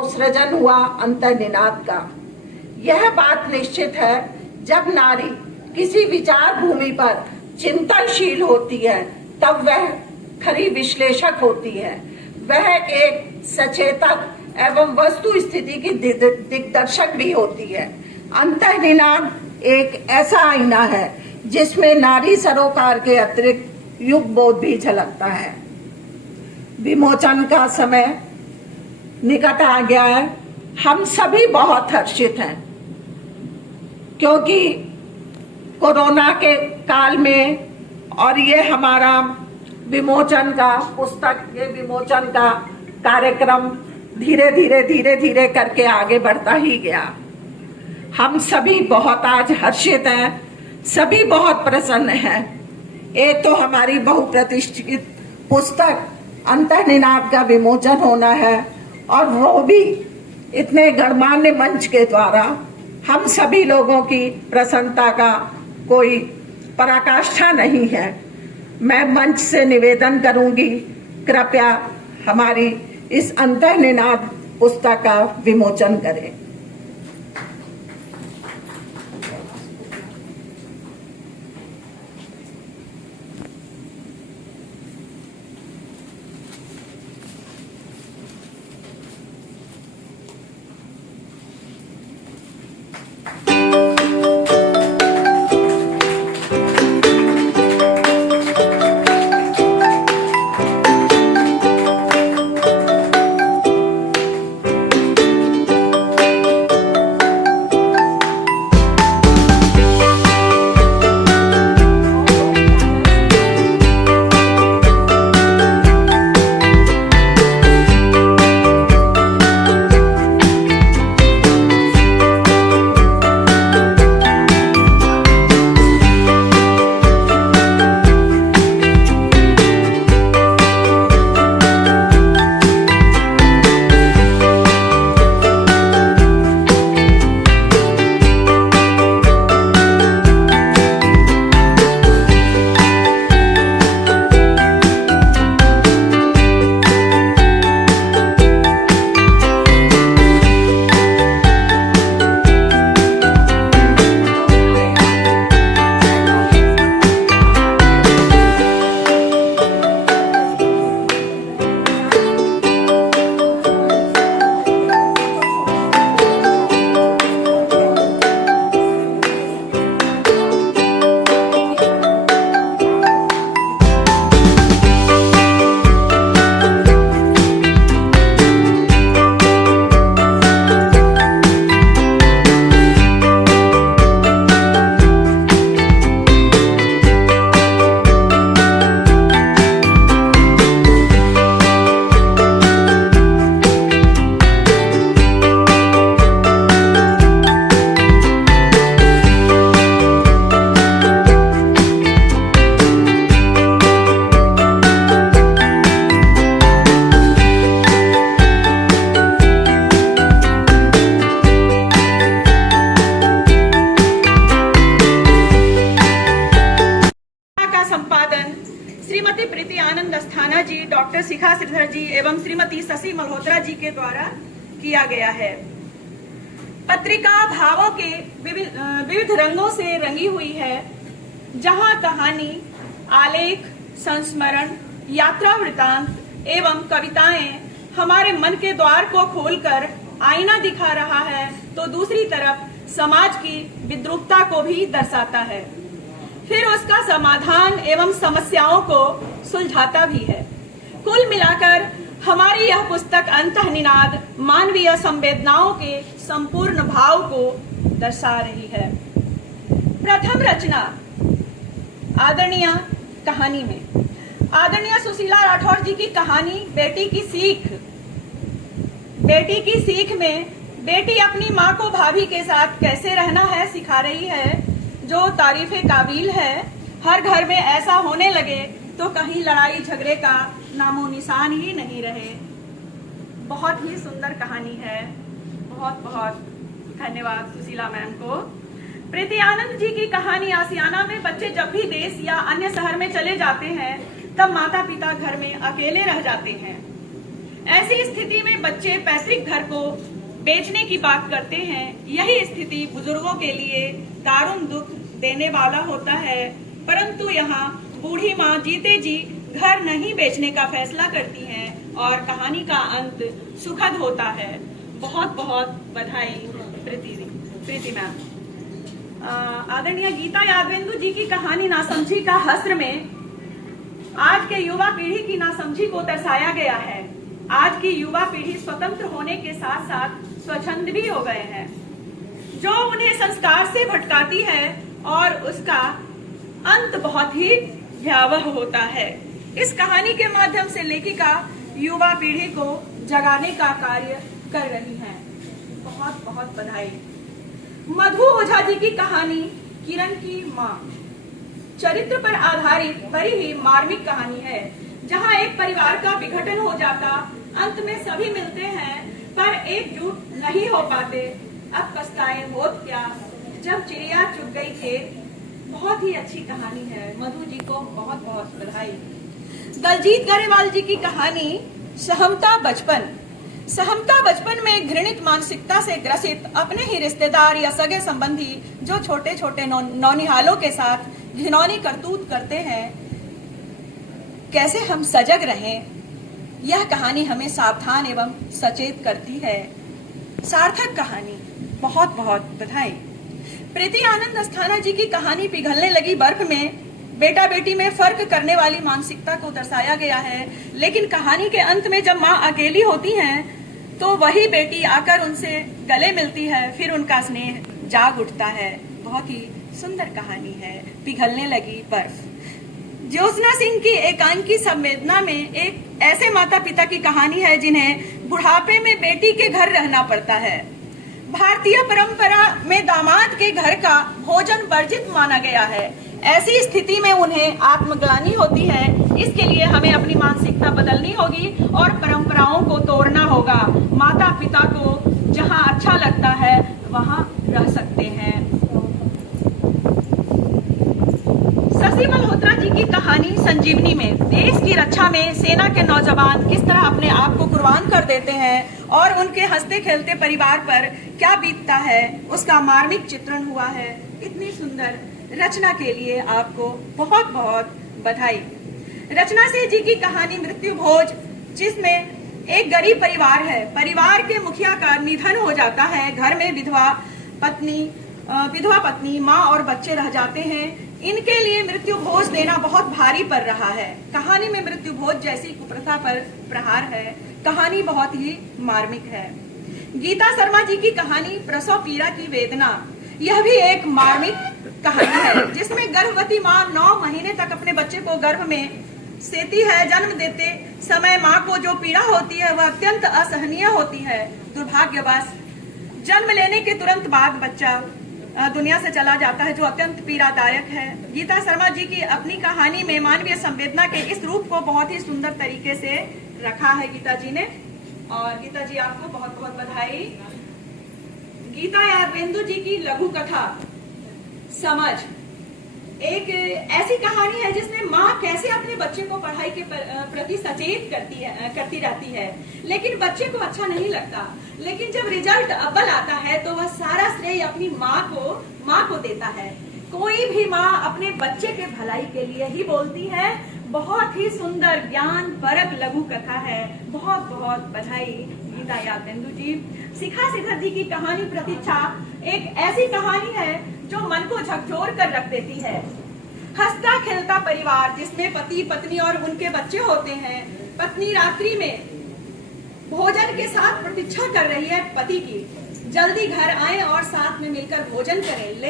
सृजन हुआ अंतर्निनाद का। यह बात निश्चित है, जब नारी किसी विचार भूमि पर चिंतनशील होती है तब वह खरी विश्लेषक होती है। वह एक सचेतक एवं वस्तु स्थिति की दिग्दर्शक भी होती है। अंतर्निनाद एक ऐसा आईना है जिसमें नारी सरोकार के अतिरिक्त युग बोध भी झलकता है। विमोचन का समय निकट आ गया है। हम सभी बहुत हर्षित हैं क्योंकि कोरोना के काल में और ये हमारा विमोचन का विमोचन का कार्यक्रम धीरे धीरे करके आगे बढ़ता ही गया। हम सभी बहुत आज हर्षित हैं, सभी बहुत प्रसन्न हैं। एक तो हमारी बहुप्रतिष्ठित पुस्तक अंतर्निनाद का विमोचन होना है और वो भी इतने गणमान्य मंच के द्वारा। हम सभी लोगों की प्रसन्नता का कोई पराकाष्ठा नहीं है। मैं मंच से निवेदन करूंगी, कृपया हमारी इस अंतर्निनाद पुस्तक का विमोचन करें। श्रीमती प्रीति आनंद अस्थाना जी, डॉक्टर शिखा श्रीधर जी एवं श्रीमती शशि मल्होत्रा जी के द्वारा किया गया है। पत्रिका भावों के विविध रंगों से रंगी हुई है, जहां कहानी, आलेख, संस्मरण, यात्रा वृतांत एवं कविताएं हमारे मन के द्वार को खोलकर आईना दिखा रहा है, तो दूसरी तरफ समाज की विद्रूपता को भी दर्शाता है, फिर उसका समाधान एवं समस्याओं को सुलझाता भी है। कुल मिलाकर हमारी यह पुस्तक अंतर्निनाद मानवीय संवेदनाओं के संपूर्ण भाव को दर्शा रही है। प्रथम रचना आदरणीय कहानी में आदरणीय सुशीला राठौर जी की कहानी बेटी की सीख। बेटी की सीख में बेटी अपनी माँ को भाभी के साथ कैसे रहना है सिखा रही है, जो तारीफे काबिल है। हर घर में ऐसा होने लगे तो कहीं लड़ाई झगड़े का नामो निशान ही नहीं रहे। बहुत ही सुंदर कहानी है। बहुत बहुत धन्यवाद सुशीला मैम को। प्रीति आनंद जी की कहानी आसियाना में बच्चे जब भी देश या अन्य शहर में चले जाते हैं तब माता पिता घर में अकेले रह जाते हैं। ऐसी स्थिति में बच्चे पैतृक घर को बेचने की बात करते हैं। यही स्थिति बुजुर्गों के लिए दारुण दुख देने वाला होता है, परंतु यहाँ बूढ़ी माँ जीते जी घर नहीं बेचने का फैसला करती हैं और कहानी का अंत सुखद होता है। बहुत बहुत बधाई प्रीति मैम। आदरणीय गीता यादवेंदु जी की कहानी नासमझी का हस्र में आज के युवा पीढ़ी की नासमझी को दर्शाया गया है। आज की युवा पीढ़ी स्वतंत्र होने के साथ साथ स्वच्छंद भी हो गए हैं, जो उन्हें संस्कार से भटकाती है और उसका अंत बहुत ही भयावह होता है। इस कहानी के माध्यम से लेखिका युवा पीढ़ी को जगाने का कार्य कर रही हैं। बहुत बहुत बधाई। मधु ओझा जी की कहानी किरण की माँ चरित्र पर आधारित बड़ी ही मार्मिक कहानी है, जहाँ एक परिवार का विघटन हो जाता, अंत में सभी मिलते हैं पर एकजुट नहीं हो पाते। अब पछताए होत क्या जब चिड़िया चुग गई खेत। बहुत ही अच्छी कहानी है। मधु जी को बहुत बहुत बधाई। दलजीत गरेवाल जी की कहानी सहमता बचपन। सहमता बचपन में घृणित मानसिकता से ग्रसित अपने ही रिश्तेदार या सगे संबंधी जो छोटे छोटे नौनिहालों के साथ घिनौनी करतूत करते हैं, कैसे हम सजग रहें, यह कहानी हमें सावधान एवं सचेत करती है। सार्थक कहानी। बहुत बहुत बधाई। प्रीति आनंद अस्थाना जी की कहानी पिघलने लगी बर्फ में बेटा बेटी में फर्क करने वाली मानसिकता को दर्शाया गया है, लेकिन कहानी के अंत में जब माँ अकेली होती हैं तो वही बेटी आकर उनसे गले मिलती है, फिर उनका स्नेह जाग उठता है। बहुत ही सुंदर कहानी है पिघलने लगी बर्फ। ज्योत्सना सिंह की एकांकी संवेदना में एक ऐसे माता पिता की कहानी है जिन्हें बुढ़ापे में बेटी के घर रहना पड़ता है। भारतीय परंपरा में दामाद के घर का भोजन वर्जित माना गया है। ऐसी स्थिति में उन्हें आत्मग्लानि होती है। इसके लिए हमें अपनी मानसिकता बदलनी होगी और परंपराओं को तोड़ना होगा। माता पिता को जहां अच्छा लगता है वहां रह सकते हैं। शशि मल्होत्रा जी की कहानी संजीवनी में देश की रक्षा में सेना के नौजवान किस तरह अपने आप को कुर्बान कर देते हैं और उनके हंसते खेलते परिवार पर क्या बीतता है, उसका मार्मिक चित्रण हुआ है। इतनी सुंदर रचना के लिए आपको बहुत बहुत बधाई। रचना सिंह जी की कहानी मृत्यु भोज, जिसमें एक गरीब परिवार है। परिवार के मुखिया का निधन हो जाता है। घर में विधवा पत्नी, माँ और बच्चे रह जाते हैं। इनके लिए मृत्यु भोज देना बहुत भारी पड़ रहा है। कहानी में मृत्यु भोज जैसी कुप्रथा पर प्रहार है। कहानी बहुत ही मार्मिक है। गीता शर्मा जी की कहानी प्रसव पीड़ा की वेदना, यह भी एक मार्मिक कहानी है, जिसमें गर्भवती माँ 9 महीने तक अपने बच्चे को गर्भ में सेती है। जन्म देते समय माँ को जो पीड़ा होती है वह अत्यंत असहनीय होती है। दुर्भाग्यवश जन्म लेने के तुरंत बाद बच्चा दुनिया से चला जाता है, जो अत्यंत पीड़ादायक है। गीता शर्मा जी की अपनी कहानी में मानवीय संवेदना के इस रूप को बहुत ही सुंदर तरीके से रखा है गीता जी ने। और गीता जी आपको बहुत बहुत बधाई। गीता यादवेंदु जी की लघु कथा समझ एक ऐसी कहानी है जिसमें माँ कैसे अपने बच्चे को पढ़ाई के प्रति सचेत करती रहती है, लेकिन बच्चे को अच्छा नहीं लगता। लेकिन जब रिजल्ट अव्वल आता है तो वह सारा श्रेय अपनी माँ को देता है। कोई भी माँ अपने बच्चे के भलाई के लिए ही बोलती है। बहुत ही सुंदर ज्ञान परक लघु कथा है। बहुत बहुत बधाई गीता यादवेंदु जी। शिखा श्रीधर जी की कहानी प्रतीक्षा एक ऐसी कहानी है जो मन को झकझोर कर रख देती है। हंसता खेलता परिवार जिसमें पति पत्नी और उनके बच्चे होते हैं। पत्नी रात्रि में भोजन के साथ प्रतीक्षा कर रही है पति की, जल्दी घर आए और साथ में मिलकर भोजन करें,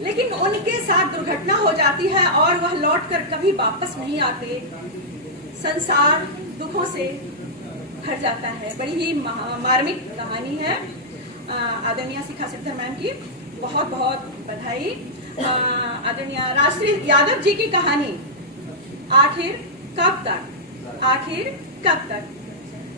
लेकिन उनके साथ दुर्घटना हो जाती है और वह लौटकर कभी वापस नहीं आते। संसार दुखों से भर जाता है। बड़ी ही मार्मिक कहानी है। आदरणीय शिखा श्रीधर मैम की बहुत बहुत बधाई। आदरणीय राजश्री यादव जी की कहानी आखिर कब तक,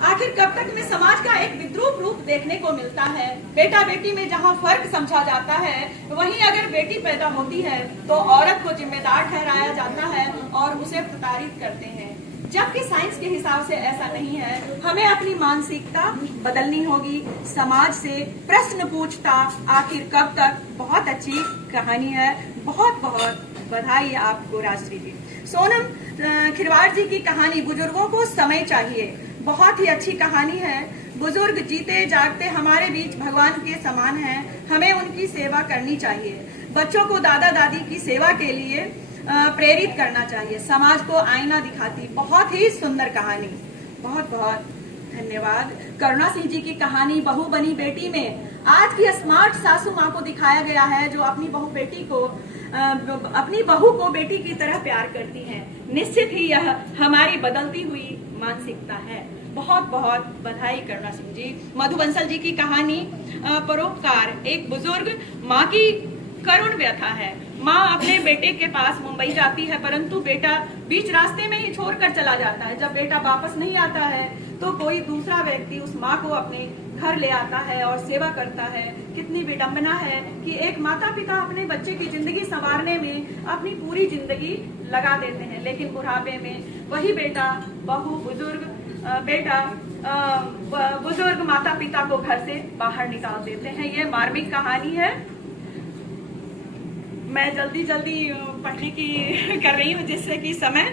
आखिर कब तक में समाज का एक विद्रूप रूप देखने को मिलता है। बेटा बेटी में जहां फर्क समझा जाता है, वहीं अगर बेटी पैदा होती है तो औरत को जिम्मेदार ठहराया जाता है और उसे प्रताड़ित करते हैं। जबकि साइंस के हिसाब से ऐसा नहीं है। हमें अपनी मानसिकता बदलनी होगी। समाज से प्रश्न पूछता आखिर कब तक। बहुत अच्छी कहानी है। बहुत बहुत बधाई है आपको राजश्री जी। सोनम खिरवाड़ जी की कहानी बुजुर्गों को समय चाहिए, बहुत ही अच्छी कहानी है। बुजुर्ग जीते जागते हमारे बीच भगवान के समान हैं, हमें उनकी सेवा करनी चाहिए। बच्चों को दादा दादी की सेवा के लिए प्रेरित करना चाहिए। समाज को आईना दिखाती, बहुत ही सुंदर कहानी। बहुत बहुत धन्यवाद। करुणा सिंह जी की कहानी बहू बनी बेटी में आज की स्मार्ट सासू माँ को दिखाया गया है, जो अपनी बहू को बेटी की तरह प्यार करती हैं। निश्चित ही यह हमारी बदलती हुई मानसिकता है। बहुत बहुत बधाई करुणा सिंह जी। मधु बंसल जी की कहानी परोपकार। एक बुजुर्ग माँ की करुण व्यथा है। माँ अपने बेटे के पास मुंबई जाती है, परंतु बेटा बीच रास्ते में ही छोड़कर चला जाता है। जब बेटा वापस नहीं आता है तो कोई दूसरा व्यक्ति उस माँ को अपने घर ले आता है और सेवा करता है। कितनी विडंबना है कि एक माता पिता अपने बच्चे की जिंदगी संवारने में अपनी पूरी जिंदगी लगा देते हैं, लेकिन बुढ़ापे में वही बेटा, बहू, बुजुर्ग माता पिता को घर से बाहर निकाल देते हैं। ये मार्मिक कहानी है। मैं जल्दी पढ़ने की कर रही हूँ, जिससे कि समय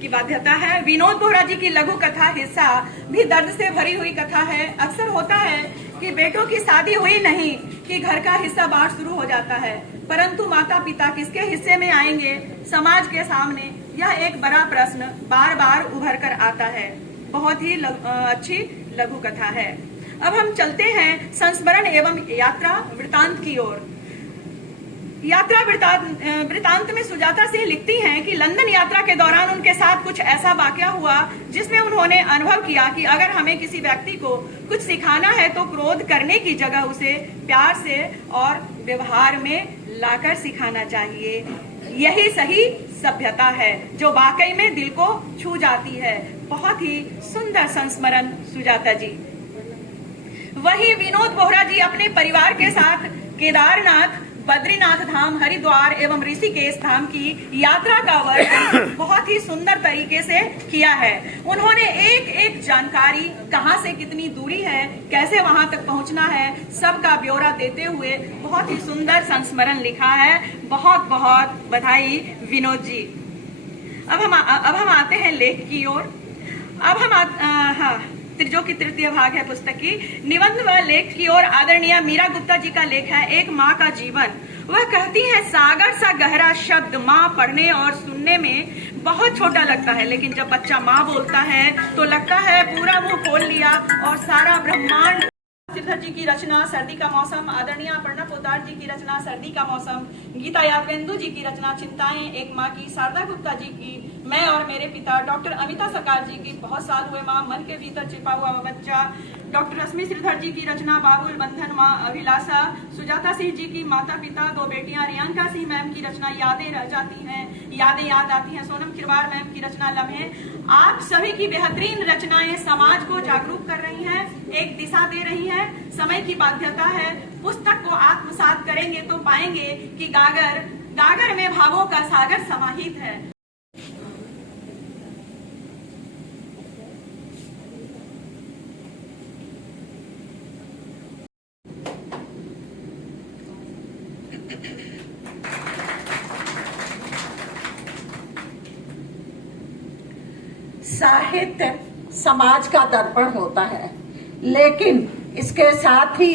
की बाध्यता है। विनोद बोहरा जी की लघु कथा हिस्सा भी दर्द से भरी हुई कथा है। अक्सर होता है कि बेटों की शादी हुई नहीं कि घर का हिस्सा बांट शुरू हो जाता है, परंतु माता पिता किसके हिस्से में आएंगे, समाज के सामने यह एक बड़ा प्रश्न बार बार उभर कर आता है। बहुत ही अच्छी लघु कथा है। अब हम चलते हैं संस्मरण एवं यात्रा वृतांत की ओर। यात्रा वृतांत में सुजाता सिंह लिखती हैं कि लंदन यात्रा के दौरान उनके साथ कुछ ऐसा वाकया हुआ जिसमें उन्होंने अनुभव किया कि अगर हमें किसी व्यक्ति को कुछ सिखाना है तो क्रोध करने की जगह उसे प्यार से और व्यवहार में लाकर सिखाना चाहिए। यही सही सभ्यता है जो वाकई में दिल को छू जाती है। बहुत ही सुंदर संस्मरण सुजाता जी। वही विनोद बोहरा जी अपने परिवार के साथ केदारनाथ, बद्रीनाथ धाम, हरिद्वार एवं ऋषिकेश धाम की यात्रा का वर्णन बहुत ही सुंदर तरीके से किया है। उन्होंने एक एक जानकारी, कहां से कितनी दूरी है, कैसे वहां तक पहुंचना है, सबका ब्यौरा देते हुए बहुत ही सुंदर संस्मरण लिखा है। बहुत बहुत बधाई विनोद जी। अब हम आते हैं लेख की ओर। अब हम जो कि तृतीय भाग है पुस्तक की, निबंध व लेख की ओर। आदरणीय मीरा गुप्ता जी का लेख है एक माँ का जीवन। वह कहती है, सागर सा गहरा शब्द माँ पढ़ने और सुनने में बहुत छोटा लगता है, लेकिन जब बच्चा माँ बोलता है तो लगता है पूरा मुंह खोल लिया और सारा ब्रह्मांड। श्रीधर जी की रचना सर्दी का मौसम। आदरणीय अपर्णा पोद्दार जी की रचना सर्दी का मौसम। गीता यादवेंदु जी की रचना चिंताएं एक माँ की। शारदा गुप्ता जी की मैं और मेरे पिता। डॉक्टर अमिता सरकार जी की बहुत साल हुए माँ, मन के भीतर छिपा हुआ बच्चा। डॉक्टर रश्मि श्रीधर जी की रचना बाबुल बंधन माँ अभिलाषा। सुजाता सिंह जी की माता पिता दो बेटियां। रियंका सिंह मैम की रचना यादें रह जाती हैं, यादें याद आती हैं। सोनम खिरवाड़ मैम की रचना लम्हे। आप सभी की बेहतरीन रचनाएं समाज को जागरूक कर रही हैं, एक दिशा दे रही हैं। समय की बाध्यता है। पुस्तक को आत्मसात करेंगे तो पाएंगे कि गागर में भावों का सागर समाहित है। साहित्य समाज का दर्पण होता है, लेकिन इसके साथ ही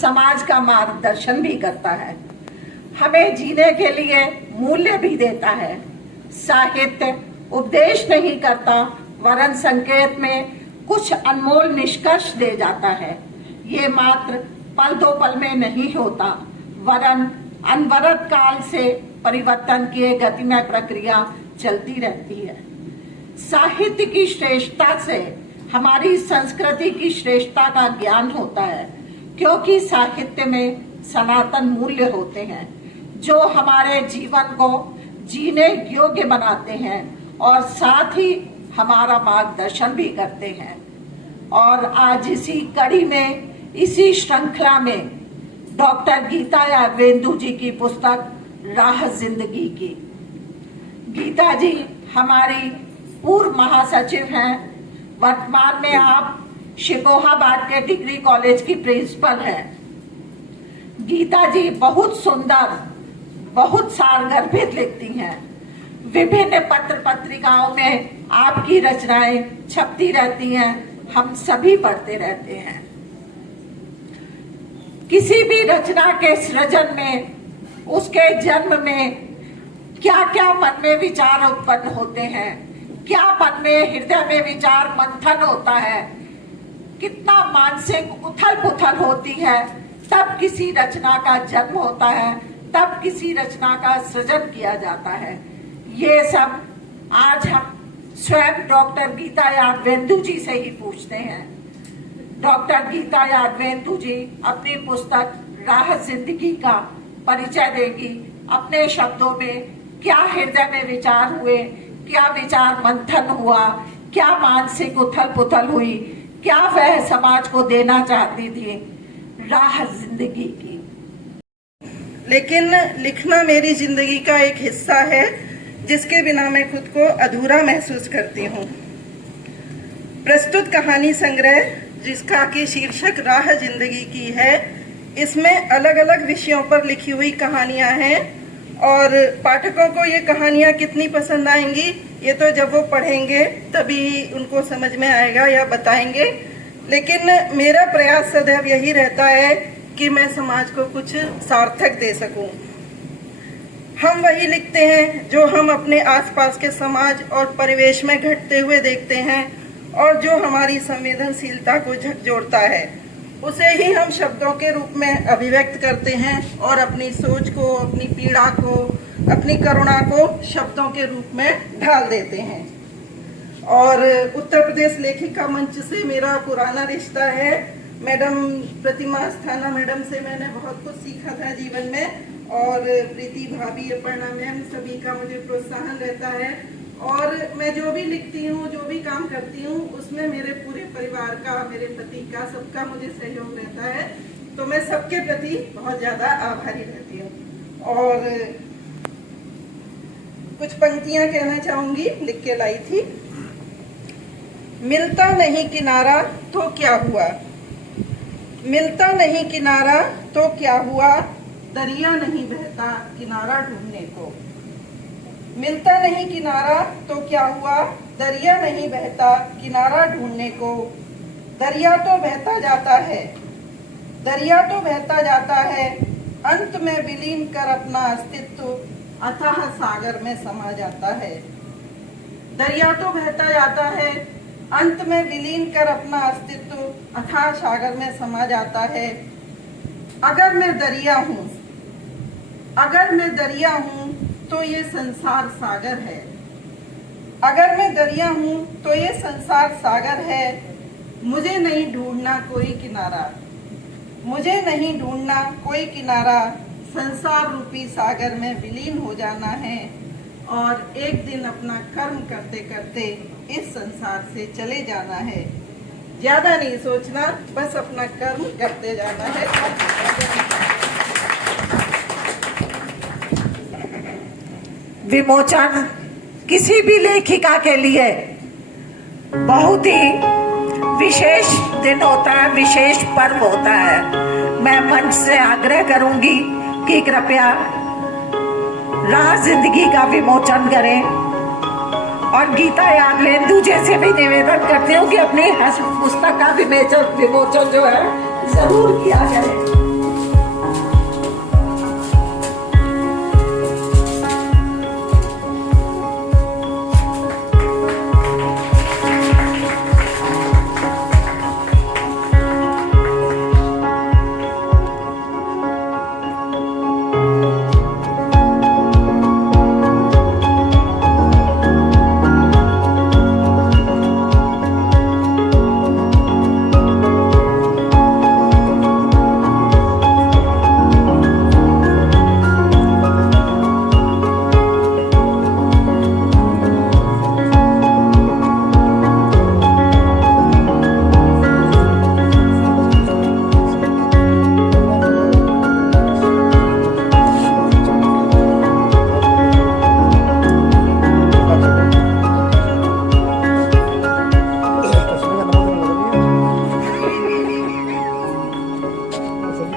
समाज का मार्गदर्शन भी करता है, हमें जीने के लिए मूल्य भी देता है। साहित्य उपदेश नहीं करता, वरन संकेत में कुछ अनमोल निष्कर्ष दे जाता है। ये मात्र पल दो पल में नहीं होता, वरन अनवरत काल से परिवर्तन की एक गतिमय प्रक्रिया चलती रहती है। साहित्य की श्रेष्ठता से हमारी संस्कृति की श्रेष्ठता का ज्ञान होता है, क्योंकि साहित्य में सनातन मूल्य होते हैं जो हमारे जीवन को जीने योग्य बनाते हैं और साथ ही हमारा मार्गदर्शन भी करते हैं। और आज इसी कड़ी में, इसी श्रृंखला में डॉक्टर गीता यादवेंदु जी की पुस्तक राह जिंदगी की। गीता जी हमारी पूर्व महासचिव हैं। वर्तमान में आप शिकोहाबाद के डिग्री कॉलेज की प्रिंसिपल हैं। गीता जी बहुत सुंदर, बहुत सारगर्भित लिखती हैं। विभिन्न पत्र पत्रिकाओं में आपकी रचनाएं छपती रहती हैं, हम सभी पढ़ते रहते हैं। किसी भी रचना के सृजन में, उसके जन्म में क्या क्या मन में विचार उत्पन्न होते हैं, क्या मन में, हृदय में विचार मंथन होता है, कितना मानसिक उथल पुथल होती है, तब किसी रचना का जन्म होता है, तब किसी रचना का सृजन किया जाता है। ये सब आज हम स्वयं डॉक्टर गीता यादवेंदु जी से ही पूछते हैं। डॉक्टर गीता यादवेंदु जी अपनी पुस्तक राह जिंदगी का परिचय देंगी। अपने शब्दों में क्या हृदय में विचार हुए, क्या विचार मंथन हुआ, क्या मानसिक उथल पुथल हुई, क्या वह समाज को देना चाहती थी राह जिंदगी की। लेकिन लिखना मेरी जिंदगी का एक हिस्सा है जिसके बिना मैं खुद को अधूरा महसूस करती हूँ। प्रस्तुत कहानी संग्रह, जिसका कि शीर्षक राह जिंदगी की है, इसमें अलग अलग विषयों पर लिखी हुई कहानियां हैं और पाठकों को ये कहानियां कितनी पसंद आएंगी ये तो जब वो पढ़ेंगे तभी उनको समझ में आएगा या बताएंगे। लेकिन मेरा प्रयास सदैव यही रहता है कि मैं समाज को कुछ सार्थक दे सकूं। हम वही लिखते हैं जो हम अपने आसपास के समाज और परिवेश में घटते हुए देखते हैं और जो हमारी संवेदनशीलता को झकझोरता है, उसे ही हम शब्दों के रूप में अभिव्यक्त करते हैं और अपनी सोच को, अपनी पीड़ा को, अपनी करुणा को शब्दों के रूप में ढाल देते हैं। और उत्तर प्रदेश लेखिका मंच से मेरा पुराना रिश्ता है। मैडम प्रतिमा अस्थाना मैडम से मैंने बहुत कुछ सीखा था जीवन में, और प्रीति भाभी, अपर्णा मैम, सभी का मुझे प्रोत्साहन रहता है। और मैं जो भी लिखती हूँ, जो भी काम करती हूँ, उसमें मेरे पूरे परिवार का, मेरे पति का, सबका मुझे सहयोग रहता है। तो मैं सबके प्रति बहुत ज्यादा आभारी रहती हूँ। और कुछ पंक्तियां कहना चाहूंगी, लिख के लाई थी। मिलता नहीं किनारा तो क्या हुआ, मिलता नहीं किनारा तो क्या हुआ, दरिया नहीं बहता किनारा ढूंढने को। मिलता नहीं किनारा तो क्या हुआ, दरिया नहीं बहता किनारा ढूंढने को। दरिया तो बहता जाता है, दरिया तो बहता जाता है, अंत में विलीन कर अपना अस्तित्व अथाह सागर में समा जाता है। दरिया तो बहता जाता है, अंत में विलीन कर अपना अस्तित्व अथाह सागर में समा जाता है। अगर मैं दरिया हूँ, अगर मैं दरिया हूँ तो ये संसार सागर है। अगर मैं दरिया हूँ तो ये संसार सागर है। मुझे नहीं ढूंढना कोई किनारा, मुझे नहीं ढूंढना कोई किनारा, संसार रूपी सागर में विलीन हो जाना है और एक दिन अपना कर्म करते करते इस संसार से चले जाना है। ज्यादा नहीं सोचना, बस अपना कर्म करते जाना है। विमोचन किसी भी लेखिका के लिए बहुत ही विशेष दिन होता है, विशेष पर्व होता है। मैं मंच से आग्रह करूंगी कि कृपया राह जिंदगी का विमोचन करें और गीता यादवेंदु जैसे भी निवेदन करती हूँ कि अपनी पुस्तक का विमोचन जो है जरूर किया जाए।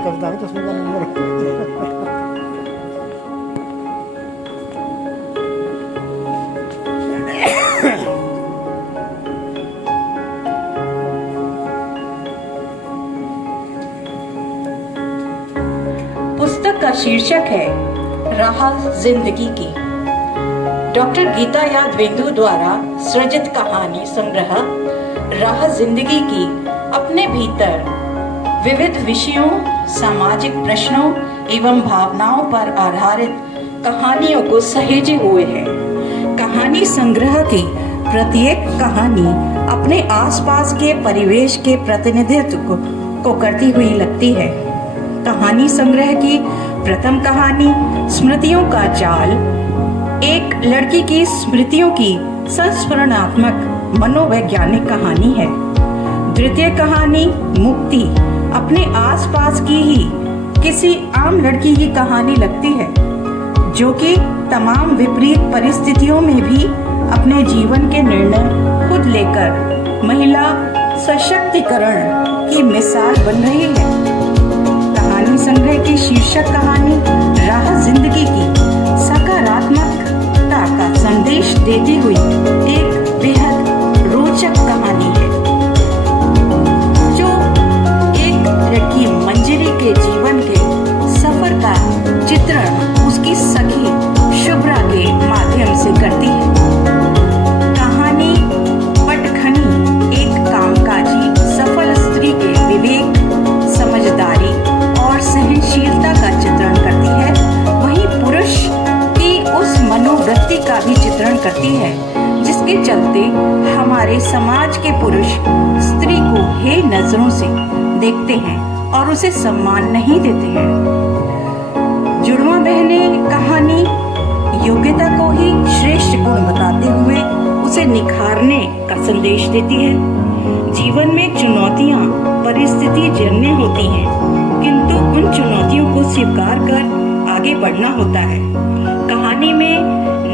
करता है तो उसमें नंबर पुस्तक का शीर्षक है राह जिंदगी की। डॉक्टर गीता यादवेंदु द्वारा सृजित कहानी संग्रह राह जिंदगी की अपने भीतर विविध विषयों, सामाजिक प्रश्नों एवं भावनाओं पर आधारित कहानियों को सहेजे हुए है। कहानी संग्रह की प्रत्येक कहानी अपने आसपास के परिवेश के प्रतिनिधित्व को करती हुई लगती है। कहानी संग्रह की प्रथम कहानी स्मृतियों का जाल एक लड़की की स्मृतियों की संस्मरणात्मक मनोवैज्ञानिक कहानी है। द्वितीय कहानी मुक्ति अपने आसपास की ही किसी आम लड़की की कहानी लगती है, जो कि तमाम विपरीत परिस्थितियों में भी अपने जीवन के निर्णय खुद लेकर महिला सशक्तिकरण की मिसाल बन रही है। कहानी संग्रह की शीर्षक कहानी राह जिंदगी की सकारात्मकता का संदेश देती हुई एक बेहद रोचक कहानी है, जो एक लड़की मंजरी के जीवन के सफर का चित्रण उसकी सखी शुभ्रा के माध्यम से करती है। कहानी पटखनी एक कामकाजी सफल स्त्री के विवेक, समझदारी और सहनशीलता का चित्रण करती है, वहीं पुरुष की उस मनोवृत्ति का भी चित्रण करती है जिसके चलते हमारे समाज के पुरुष स्त्री को हे नजरों से देखते हैं और उसे सम्मान नहीं देते हैं। जुड़वा बहनें कहानी योग्यता को ही श्रेष्ठ गुण बताते हुए उसे निखारने का संदेश देती है। जीवन में चुनौतियां परिस्थिति जन्य होती हैं, किंतु उन चुनौतियों को स्वीकार कर आगे बढ़ना होता है। कहानी में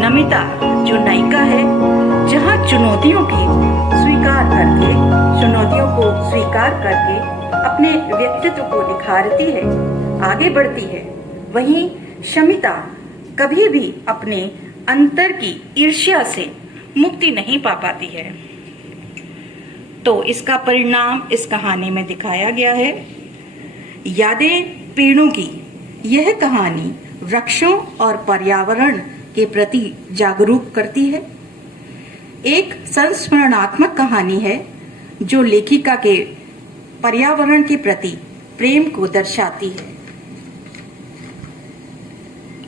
नमिता जो नायिका है, जहां चुनौतियों को स्वीकार करके अपने व्यक्तित्व को निखारती है, आगे बढ़ती है, वहीं शमिता कभी भी अपने अंतर की ईर्ष्या से मुक्ति नहीं पा पाती है। तो इसका परिणाम इस कहानी में दिखाया गया है। यादें पेड़ों की यह कहानी वृक्षों और पर्यावरण के प्रति जागरूक करती है। एक संस्मरणात्मक कहानी है जो लेखिका के पर्यावरण के प्रति प्रेम को दर्शाती है।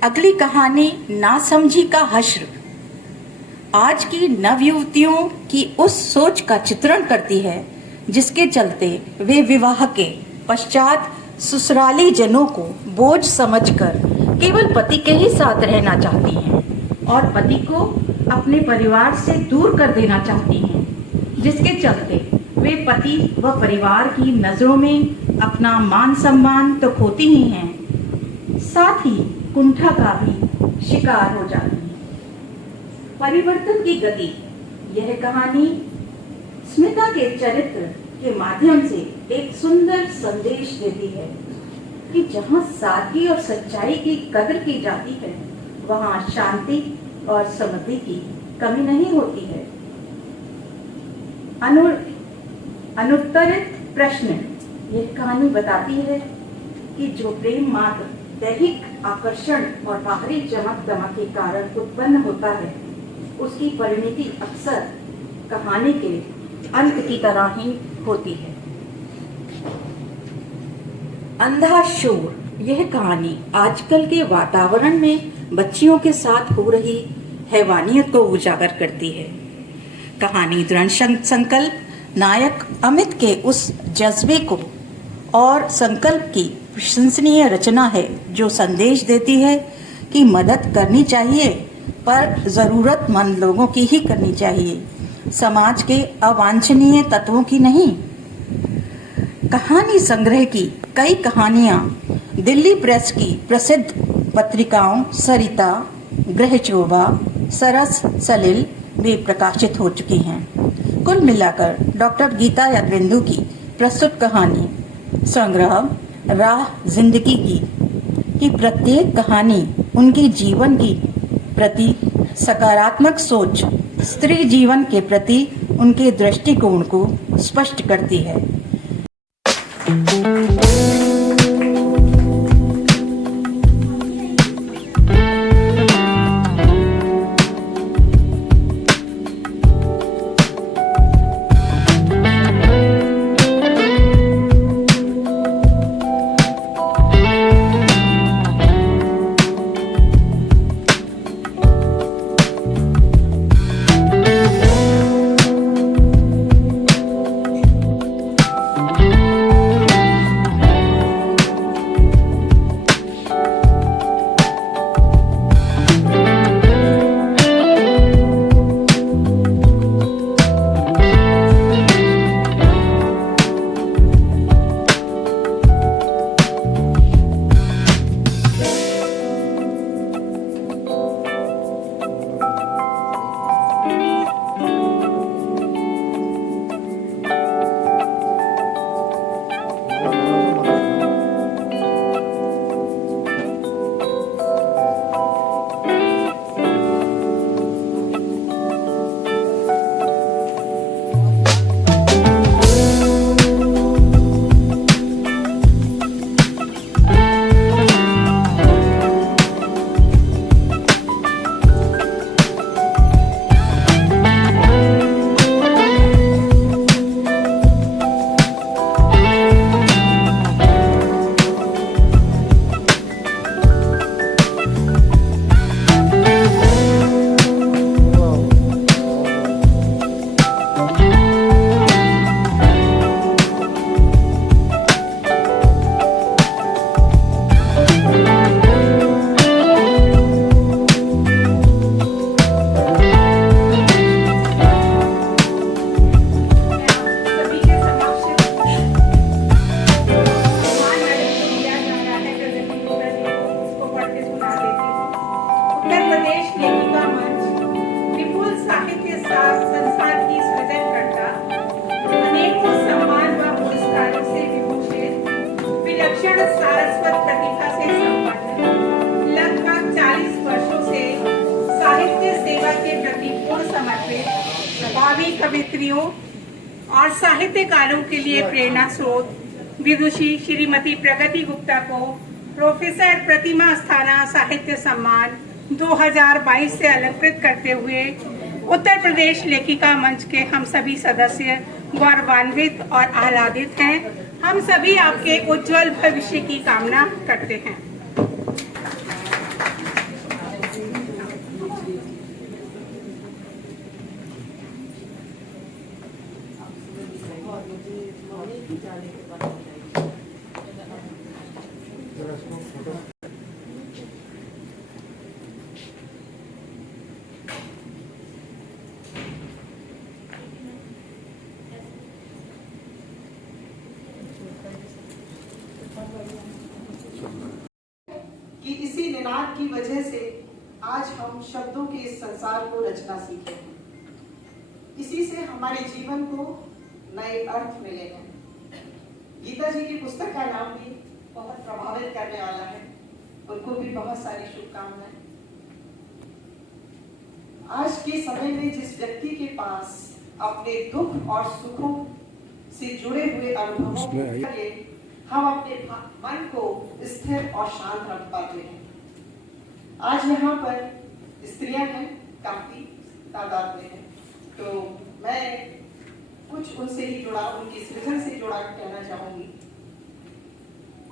अगली कहानी नासमझी का हश्र आज की नवयुवतियों की उस सोच का चित्रण करती है जिसके चलते वे विवाह के पश्चात ससुराली जनों को बोझ समझकर केवल पति के ही साथ रहना चाहती हैं और पति को अपने परिवार से दूर कर देना चाहती हैं, जिसके चलते वे पति व परिवार की नजरों में अपना मान सम्मान तो खोती ही हैं, साथ ही कुंठा का भी शिकार हो जाती हैं। परिवर्तन की गति यह कहानी स्मिता के चरित्र के माध्यम से एक सुंदर संदेश देती है कि जहां सादगी और सच्चाई की कदर की जाती है, वहां शांति और समृद्धि की कमी नहीं होती है। अनुत्तरित प्रश्न यह कहानी बताती है कि जो प्रेम मात्र दैहिक आकर्षण और बाहरी चमक दमक के कारण उत्पन्न होता है, उसकी परिणति अक्सर कहानी के अंत की तरह ही होती है। अंधा शोर यह कहानी आजकल के वातावरण में बच्चियों के साथ हो रही हैवानियत को उजागर करती है। कहानी दृढ़ संकल्प नायक अमित के उस जज्बे को और संकल्प की प्रशंसनीय रचना है, जो संदेश देती है कि मदद करनी चाहिए पर जरूरतमंद लोगों की ही करनी चाहिए, समाज के अवांछनीय तत्वों की नहीं। कहानी संग्रह की कई कहानियां दिल्ली प्रेस की प्रसिद्ध पत्रिकाओं सरिता, गृहचोभा, सरस, सलिल में प्रकाशित हो चुकी हैं। कुल मिलाकर डॉक्टर गीता यादवेंदु की प्रस्तुत कहानी संग्रह राह जिंदगी की कि प्रत्येक कहानी उनके जीवन की प्रति सकारात्मक सोच, स्त्री जीवन के प्रति उनके दृष्टिकोण को स्पष्ट करती है। सारस्वत प्रतिभा से संपन्न लगभग 40 वर्षों से साहित्य सेवा के प्रति पूर्ण समर्पित भावी कवित्रियों और साहित्यकारों के लिए प्रेरणा स्रोत विदुषी श्रीमती प्रगति गुप्ता को प्रोफेसर प्रतिमा अस्थाना साहित्य सम्मान 2022 से अलंकृत करते हुए उत्तर प्रदेश लेखिका मंच के हम सभी सदस्य गौरवान्वित और आह्लादित हैं। हम सभी आपके उज्जवल भविष्य की कामना करते हैं। कि इसी निनाद की वजह से आज हम शब्दों के इस संसार को रचना सीखे हैं। इसी से हमारे जीवन को नए अर्थ मिले हैं। गीता जी की पुस्तक का नाम भी बहुत प्रभावित करने वाला है। उनको भी बहुत सारी शुभकामनाएं। आज के समय में जिस व्यक्ति के पास अपने दुख और सुखों से जुड़े हुए अनुभवों के लिए हम अपने मन को स्थिर और शांत रख पाते हैं। आज यहाँ पर स्त्रियां हैं, काफी तादाद में हैं, तो मैं कुछ उनसे ही जुड़ा, उनकी सृजन से जुड़ा कहना चाहूंगी।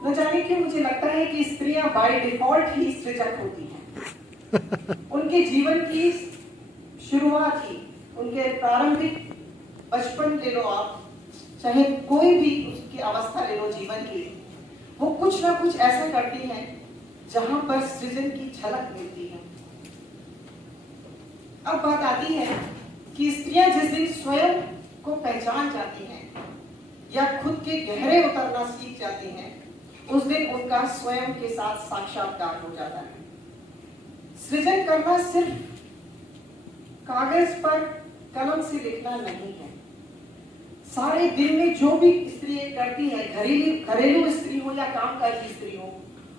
न जाने क्यों मुझे लगता है कि स्त्रियां बाय डिफॉल्ट ही सृजक होती हैं। उनके जीवन की शुरुआत ही, उनके प्रारंभिक बचपन ले लो आप, चाहे कोई भी उसकी अवस्था ले लो जीवन की, वो कुछ ना कुछ ऐसा करती हैं जहां पर सृजन की झलक मिलती है। अब बात आती है कि स्त्रियां जिस दिन स्वयं को पहचान जाती हैं या खुद के गहरे उतरना सीख जाती हैं, उस दिन उनका स्वयं के साथ साक्षात्कार हो जाता है। सृजन करना सिर्फ कागज पर कलम से लिखना नहीं है। सारे दिन में जो भी स्त्री करती है, घरेलू स्त्री हो या कामकाज की स्त्री हो,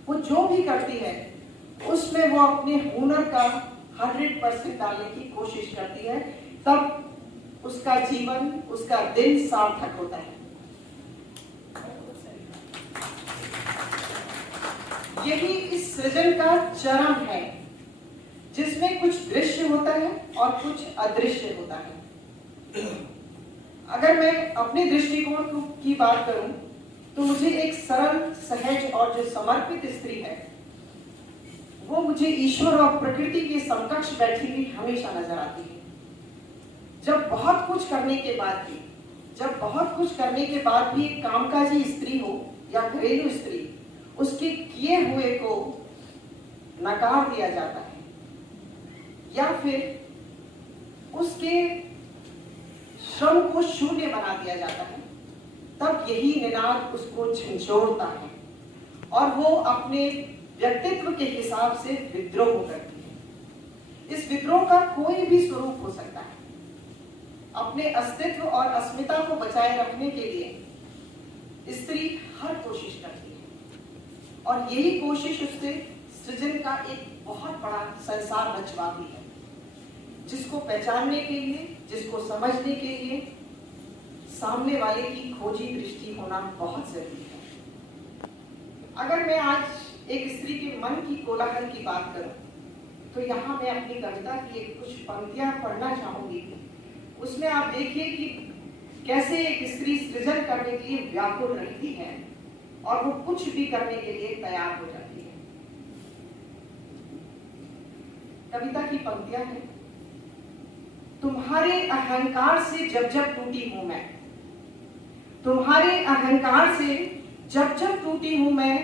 वो जो भी करती है उसमें वो अपने हुनर का 100% डालने की कोशिश करती है, तब उसका जीवन, उसका दिन सार्थक होता है। यही इस सृजन का चरम है, जिसमें कुछ दृश्य होता है और कुछ अदृश्य होता है। अगर मैं अपने दृष्टिकोण की बात करूं तो मुझे एक सरल, सहज और जो समर्पित स्त्री है वो मुझे ईश्वर और प्रकृति के समकक्ष बैठी हुई हमेशा नजर आती है। जब बहुत कुछ करने के बाद भी एक कामकाजी स्त्री हो या घरेलू स्त्री, उसके किए हुए को नकार दिया जाता है या फिर उसके श्रम को शून्य बना दिया जाता है, तब यही निनाद उसको झंझोड़ता है और वो अपने व्यक्तित्व के हिसाब से विद्रोह करती है। इस विद्रोह का कोई भी स्वरूप हो सकता है। अपने अस्तित्व और अस्मिता को बचाए रखने के लिए स्त्री हर कोशिश करती है और यही कोशिश उससे सृजन का एक बहुत बड़ा संसार रचवाती है, जिसको पहचानने के लिए, जिसको समझने के लिए सामने वाले की खोजी दृष्टि होना बहुत जरूरी है। अगर मैं आज एक स्त्री के मन की कोलाहल की बात करूं तो यहाँ मैं अपनी कविता की कुछ पंक्तियां पढ़ना चाहूंगी। उसमें आप देखिए कि कैसे एक स्त्री सृजन करने के लिए व्याकुल रहती है और वो कुछ भी करने के लिए तैयार हो जाती है। कविता की पंक्तियां हैं। तुम्हारे अहंकार से जब जब टूटी हूं मैं, तुम्हारे अहंकार से जब जब टूटी हूं मैं,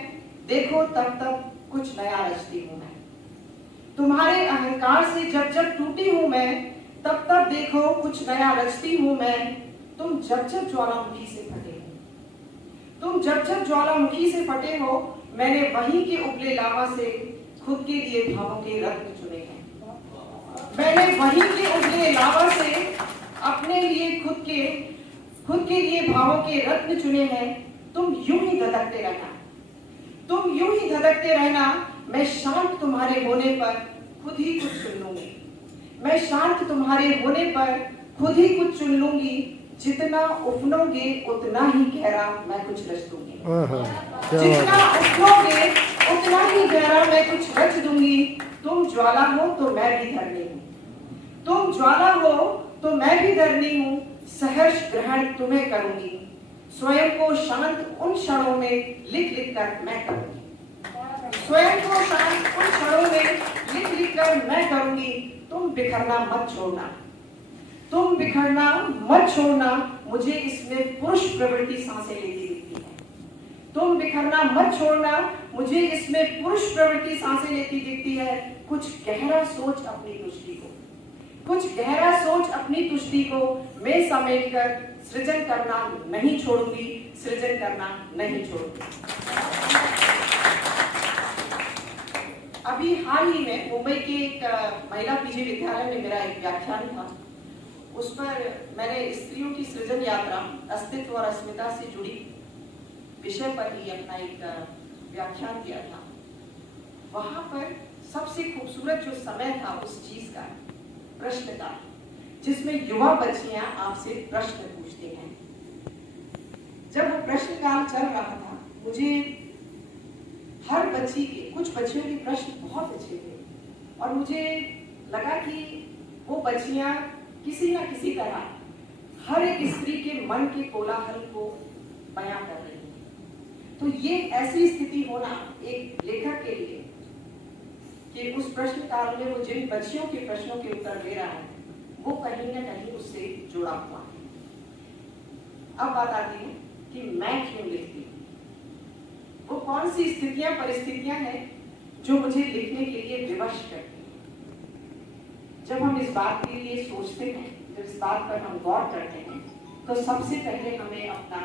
देखो तब तब कुछ नया रचती हूं मैं। तुम्हारे अहंकार से जब जब टूटी हूं मैं, तब तब देखो कुछ नया रचती हूं मैं। तुम जब जब ज्वालामुखी से फटे हो, तुम जब जब ज्वालामुखी से फटे हो, मैंने वहीं के उबले लावा से खुद के लिए भावों के रत्न चुने हैं। मैंने वहीं के उबले लावा से अपने लिए खुद के लिए भावों के रत्न चुने हैं। तुम यूं ही धधकते रहना, तुम यूं ही धधकते रहना। मैं शांत तुम्हारे होने पर खुद ही कुछ चुन लूंगी, मैं शांत तुम्हारे होने पर खुद ही कुछ चुन लूंगी। जितना उफनोगे उतना ही गहरा मैं कुछ रच दूंगी, जितना उफनोगे उतना ही गहरा मैं कुछ रच दूंगी। तुम ज्वाला हो तो मैं भी धरनी हूँ, तुम ज्वाला हो तो मैं भी धरनी हूँ। सहर्ष ग्रहण तुम्हें करूंगी, स्वयं को शांत उन क्षणों में लिख लिख कर मैं करूंगी, स्वयं को शांत उन क्षणों में लिख लिख कर मैं करूंगी। तुम बिखरना मत छोड़ना, तुम बिखरना मत छोड़ना। मुझे इसमें पुरुष प्रवृत्ति सांसें लेती दिखती है। तुम बिखरना मत छोड़ना, मुझे इसमें पुरुष प्रवृत्ति सांसें लेती दिखती है। कुछ गहरा सोच अपनी तुष्टि को, कुछ गहरा सोच अपनी तुष्टि को मैं समेटकर सृजन करना नहीं छोड़ूंगी, सृजन करना नहीं छोड़ूंगी। अभी हाल ही में मुंबई के एक महिला पीजी विद्यालय में मेरा एक व्याख्यान था। उस पर मैंने स्त्रियों की सृजन यात्रा, अस्तित्व और अस्मिता से जुड़ी विषय पर ही अपना एक व्याख्यान दिया था। वहां पर सबसे खूबसूरत जो समय था उस चीज का, प्रश्न का, जिसमें युवा बच्चियां आपसे प्रश्न पूछती हैं। जब वो प्रश्न काल चल रहा था, मुझे हर बच्ची के, कुछ बच्चियों के प्रश्न बहुत अच्छे थे और मुझे लगा कि वो बच्चियां किसी ना किसी तरह हर एक स्त्री के मन के कोलाहल को बयां कर रही हैं। तो ये ऐसी स्थिति होना एक लेखक के लिए कि उस प्रश्न काल में वो जिन बच्चियों के प्रश्नों के उत्तर दे रहा है, वो कहीं ना कहीं उससे जुड़ा हुआ है। अब बात आती है कि मैं क्यों लिखती हूँ, वो कौन सी स्थितियां, परिस्थितियां हैं जो मुझे लिखने के लिए विवश करती हैं। जब हम इस बात के लिए सोचते हैं, जब इस बात पर हम गौर करते हैं, तो सबसे पहले हमें अपना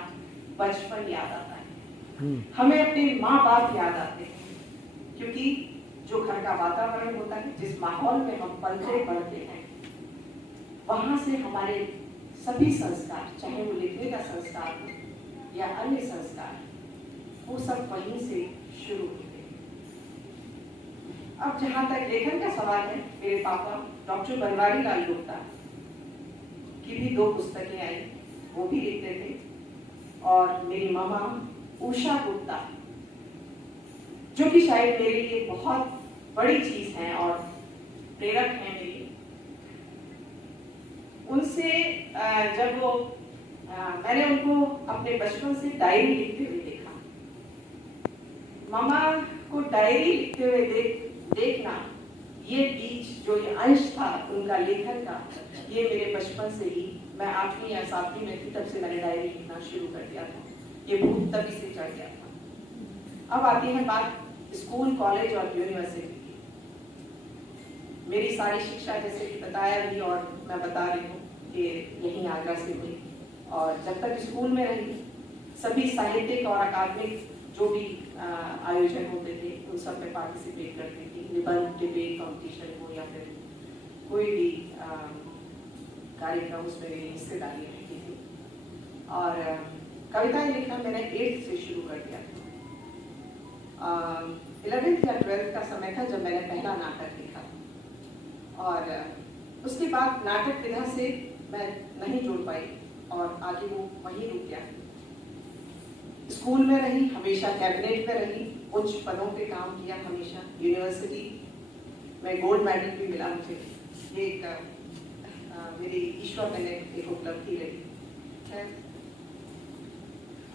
बचपन याद आता है, हमें अपने माँ बाप याद आते हैं। क्योंकि जो घर का वातावरण होता है, जिस माहौल में हम पलते बढ़ते हैं, वहां से हमारे सभी संस्कार, चाहे वो लिखने का संस्कार हो या अन्य संस्कार, वो सब वहीं से शुरू होते हैं। अब जहां तक लेखन का सवाल है, मेरे पापा डॉक्टर बनवारी लाल गुप्ता की भी 2 पुस्तकें आई, वो भी लिखते थे, और मेरी मामा उषा गुप्ता, जो कि शायद मेरे लिए बहुत बड़ी चीज है और प्रेरक है मेरी। उनसे जब वो मैंने उनको अपने बचपन से डायरी लिखते हुए देखा। मामा को डायरी लिखते हुए देखना, ये बीज जो ये अंश था उनका लेखन का, ये मेरे बचपन से ही, मैं 8वीं या 7वीं में थी तब से मैंने डायरी लिखना शुरू कर दिया था। ये भूत तभी से चढ़ गया था। अब आती है बात स्कूल, कॉलेज और यूनिवर्सिटी की। मेरी सारी शिक्षा, जैसे कि बताया भी और मैं बता रही हूँ, कि यहीं आगरा से हुई, और जब तक स्कूल में रही सभी साहित्यिक और अकादमिक जो भी आयोजन होते थे उन सब में पार्टिसिपेट करती थी। निबंध, डिबेट कॉम्पिटिशन हो या फिर कोई भी कार्यक्रम, उसमें मेरी हिस्सेदारी रहती थी। और कविताएं लिखना मैंने 8th से शुरू कर दिया था। 11th या 12th का समय था जब मैंने पहला नाटक लिखा, और उसके बाद नाटक विधा से मैं नहीं जुड़ पाई और आगे वो वहीं रुक गया। स्कूल में रही, हमेशा कैबिनेट में रही, उच्च पदों पे काम किया हमेशा। यूनिवर्सिटी में गोल्ड मेडल भी मिला मुझे, ये एक मेरी ईश्वर मैंने एक उपलब्धि रही।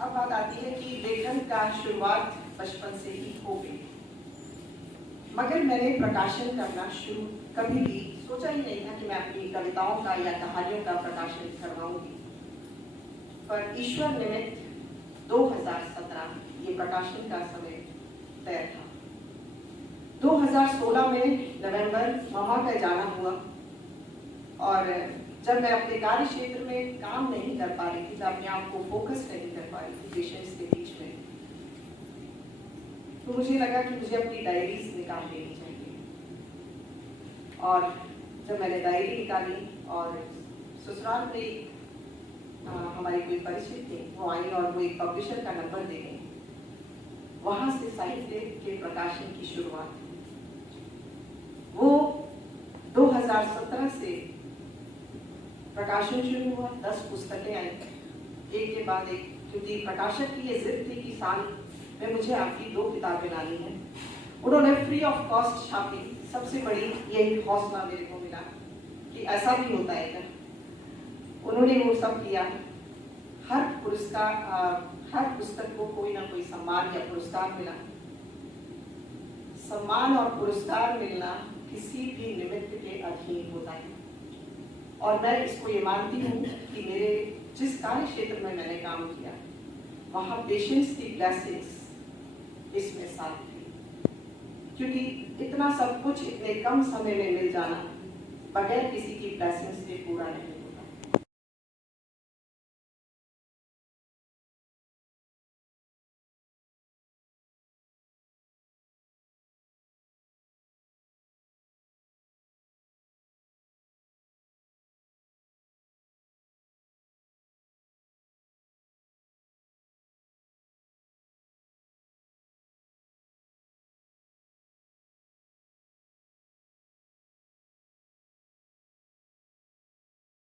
अब बात आती है कि लेखन का शुरुआत बचपन से ही हो गई, मगर मैंने प्रकाशन करना शुरू कभी भी सोचा ही नहीं था कि मैं अपनी कविताओं का या कहानियों का प्रकाशन करवाऊंगी। पर ईश्वर निमित्त 2017 ये प्रकाशन का समय तय था। 2016 में नवंबर मामा का जाना हुआ, और जब मैं अपने कार्य क्षेत्र में काम नहीं कर पा रही थी, अपने आप को फोकस नहीं कर पा रही थी पेशेंट्स के बीच में, तो मुझे लगा कि मुझे अपनी डायरीज निकाल लेनी चाहिए। और जब मैंने डायरी निकाली और ससुराल में हमारी कोई परिचित थी, वो आई और वो एक पब्लिशर का नंबर दे गई। वहां से साहित्य के प्रकाशन की शुरुआत हुई। वो 2017 से प्रकाशन शुरू हुआ। 10 पुस्तकें आई, एक के बाद एक, क्योंकि प्रकाशक की ये जिद थी कि साल में मुझे आपकी 2 किताबें लानी है। उन्होंने फ्री ऑफ कॉस्ट छापी। सबसे बड़ी यही हौसला मेरे को मिला कि ऐसा भी होता है क्या। उन्होंने वो सब किया। हर पुरस्कार, हर पुस्तक को कोई ना कोई सम्मान या पुरस्कार मिला। सम्मान और पुरस्कार मिलना किसी भी निमित्त के अधीन होता है, और मैं इसको ये मानती हूँ कि मेरे जिस कार्य क्षेत्र में मैंने काम किया वहाँ पेशेंट्स की ब्लेसिंग्स इसमें साथ थी, क्योंकि इतना सब कुछ इतने कम समय में मिल जाना बगैर किसी की ब्लेसिंग्स के पूरा नहीं।